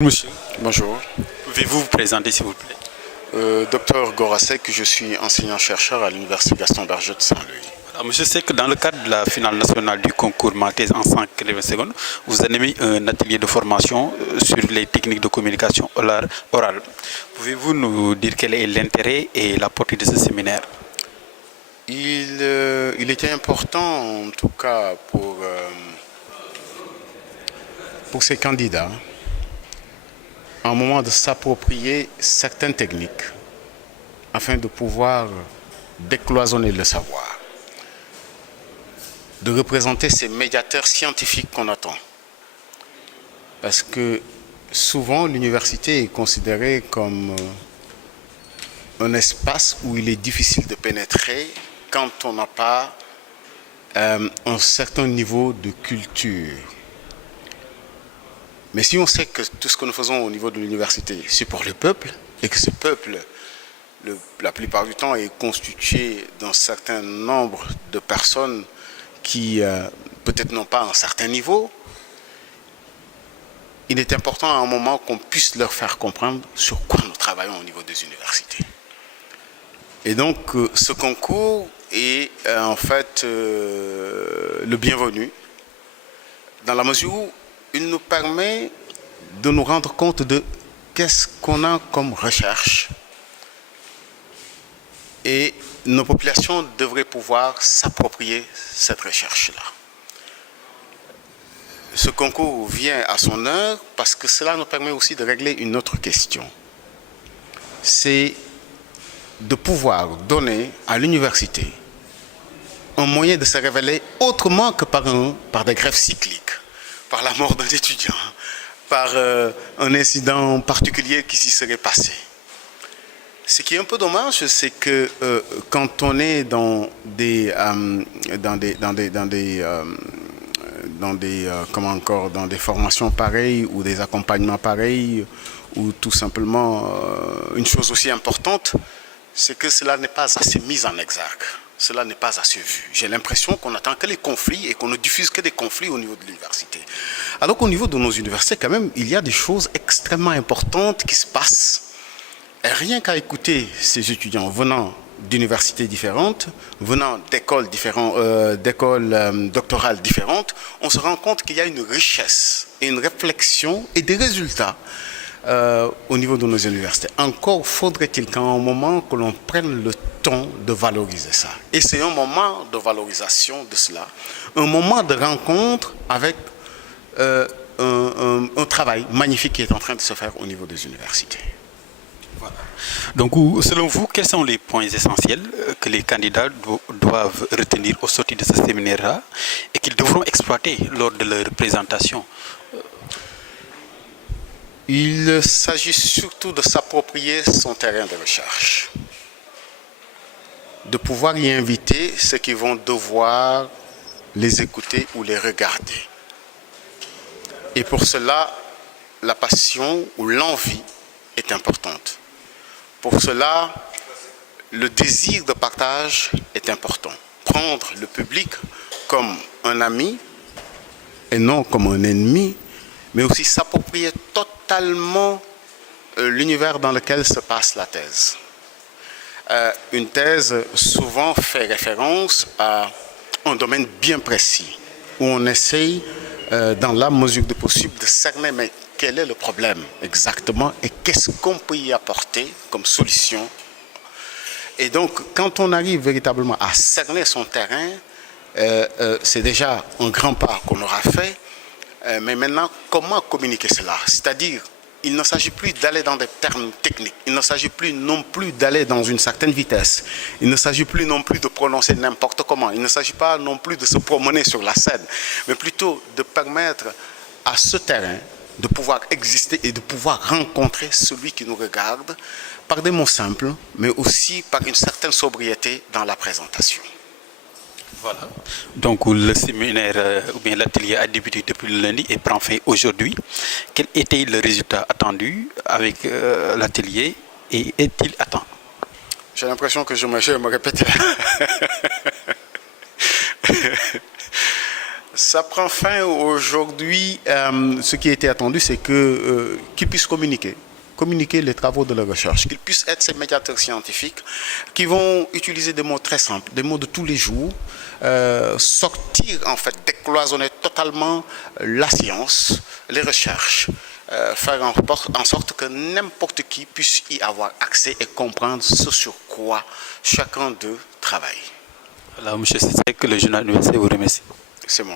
Monsieur, Bonjour. pouvez-vous vous présenter s'il vous plaît? Docteur Gorasek, je suis enseignant-chercheur à l'Université Gaston Berger de Saint-Louis. Alors, monsieur, c'est que dans le cadre de la finale nationale du concours Maltaise en 180 secondes, vous animez un atelier de formation sur les techniques de communication orale. Pouvez-vous nous dire quel est l'intérêt et la portée de ce séminaire? Il était important, en tout cas pour ces candidats, à un moment de s'approprier certaines techniques afin de pouvoir décloisonner le savoir, de représenter ces médiateurs scientifiques qu'on attend. Parce que souvent, l'université est considérée comme un espace où il est difficile de pénétrer quand on n'a pas un certain niveau de culture. Mais si on sait que tout ce que nous faisons au niveau de l'université, c'est pour le peuple, et que ce peuple, la plupart du temps, est constitué d'un certain nombre de personnes qui peut-être n'ont pas un certain niveau, il est important à un moment qu'on puisse leur faire comprendre sur quoi nous travaillons au niveau des universités. Et donc, ce concours est en fait le bienvenu, dans la mesure où il nous permet de nous rendre compte de qu'est-ce qu'on a comme recherche. Et nos populations devraient pouvoir s'approprier cette recherche-là. Ce concours vient à son heure parce que cela nous permet aussi de régler une autre question. C'est de pouvoir donner à l'université un moyen de se révéler autrement que par des grèves cycliques, par la mort d'un étudiant, par un incident particulier qui s'y serait passé. Ce qui est un peu dommage, c'est que quand on est dans des formations pareilles ou des accompagnements pareils, ou tout simplement une chose aussi importante, c'est que cela n'est pas assez mis en exergue. Cela n'est pas assez vu. J'ai l'impression qu'on n'attend que les conflits et qu'on ne diffuse que des conflits au niveau de l'université. Alors qu'au niveau de nos universités, quand même, il y a des choses extrêmement importantes qui se passent. Et rien qu'à écouter ces étudiants venant d'universités différentes, venant d'écoles doctorales différentes, on se rend compte qu'il y a une richesse et une réflexion et des résultats au niveau de nos universités. Encore faudrait-il qu'à un moment que l'on prenne le temps de valoriser ça. Et c'est un moment de valorisation de cela, un moment de rencontre avec un travail magnifique qui est en train de se faire au niveau des universités. Voilà. Donc, selon vous, quels sont les points essentiels que les candidats doivent retenir au sortir de ce séminaire-là et qu'ils devront exploiter lors de leur présentation? Il s'agit surtout de s'approprier son terrain de recherche, de pouvoir y inviter ceux qui vont devoir les écouter ou les regarder. Et pour cela, la passion ou l'envie est importante. Pour cela, le désir de partage est important. Prendre le public comme un ami et non comme un ennemi, mais aussi s'approprier totalement l'univers dans lequel se passe la thèse. Une thèse souvent fait référence à un domaine bien précis, où on essaye, dans la mesure du possible, de cerner mais quel est le problème exactement et qu'est-ce qu'on peut y apporter comme solution. Et donc, quand on arrive véritablement à cerner son terrain, c'est déjà un grand pas qu'on aura fait. Mais maintenant, comment communiquer cela? C'est-à-dire, il ne s'agit plus d'aller dans des termes techniques. Il ne s'agit plus non plus d'aller dans une certaine vitesse. Il ne s'agit plus non plus de prononcer n'importe comment. Il ne s'agit pas non plus de se promener sur la scène, mais plutôt de permettre à ce terrain de pouvoir exister et de pouvoir rencontrer celui qui nous regarde par des mots simples, mais aussi par une certaine sobriété dans la présentation. Voilà. Donc le séminaire ou bien l'atelier a débuté depuis le lundi et prend fin aujourd'hui. Quel était le résultat attendu avec l'atelier et est-il atteint? J'ai l'impression que je me répète. Ça prend fin aujourd'hui. Ce qui était attendu, c'est qu'ils puissent communiquer les travaux de leur recherche, qu'ils puissent être ces médiateurs scientifiques qui vont utiliser des mots très simples, des mots de tous les jours, sortir en fait, décloisonner totalement la science, les recherches, faire en sorte que n'importe qui puisse y avoir accès et comprendre ce sur quoi chacun d'eux travaille. Alors, M. Sissek, le journal universitaire vous remercie. C'est moi.